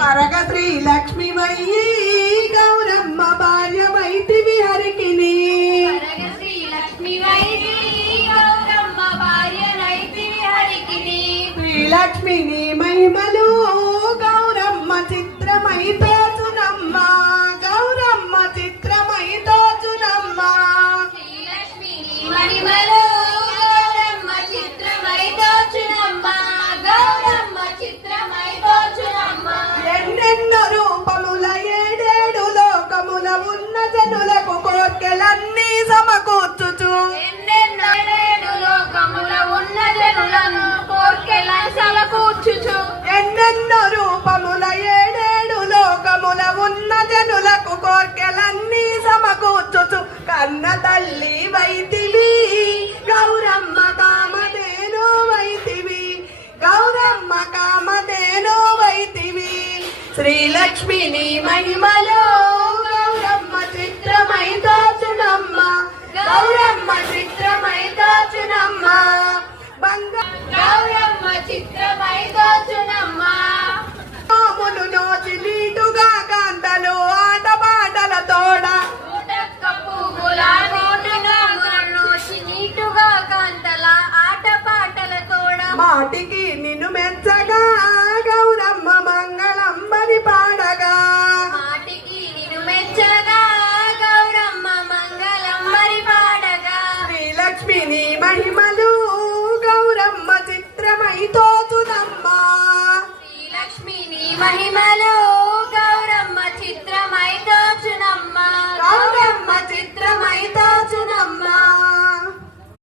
పరగ శ్రీ లక్ష్మి వయ్యి గౌరమ్మ భార్య వైతివి హరికిని పరగ శ్రీ లక్ష్మి వైది గౌరమ్మ భార్య నైతివి హరికిని శ్రీలక్ష్మిని మహిమలు గౌరమ్మ చిత్రమై తోచునమ్మ గౌరమ్మ చిత్రమై తోచునమ్మ శ్రీలక్ష్మిని మహిమలు గౌరమ్మ చిత్రమై తోచునమ్మ గౌరమ్మ చిత్రమై తోచునమ్మ ఎన్నెన్నో రూపముల ఏడేడు లోకముల ఉన్న జనులకు కోర్కెలన్నీ సమకూర్చుచు ఎన్నెన్నో లోకముల ఉన్న జనులను కోర్కెలను సమకూర్చుచు ఎన్నెన్నో రూపముల ఏడేడు లోకముల ఉన్న జనులకు కోర్కెలన్నీ సమకూర్చుచు కన్న తల్లి వైతివి గౌరమ్మ కామధేను వైతివి గౌరమ్మ కామధేను వైతివి శ్రీలక్ష్మిని మహిమలో గౌరమ్మ చిత్రమై తోచునమ్మ గౌరమ్మ చిత్రమై తోచునమ్మ గౌరమ్మ చిత్రమై తోచునమ్మ బంగామును నోచి నీటుగా కాంతలు ఆటపాటల తోడ ఊటక్క పువ్వుల నోటును నీటుగా కాంతల ఆటపాటల తోడ మాటికి నిన్ను మెచ్చగా గౌరమ్మ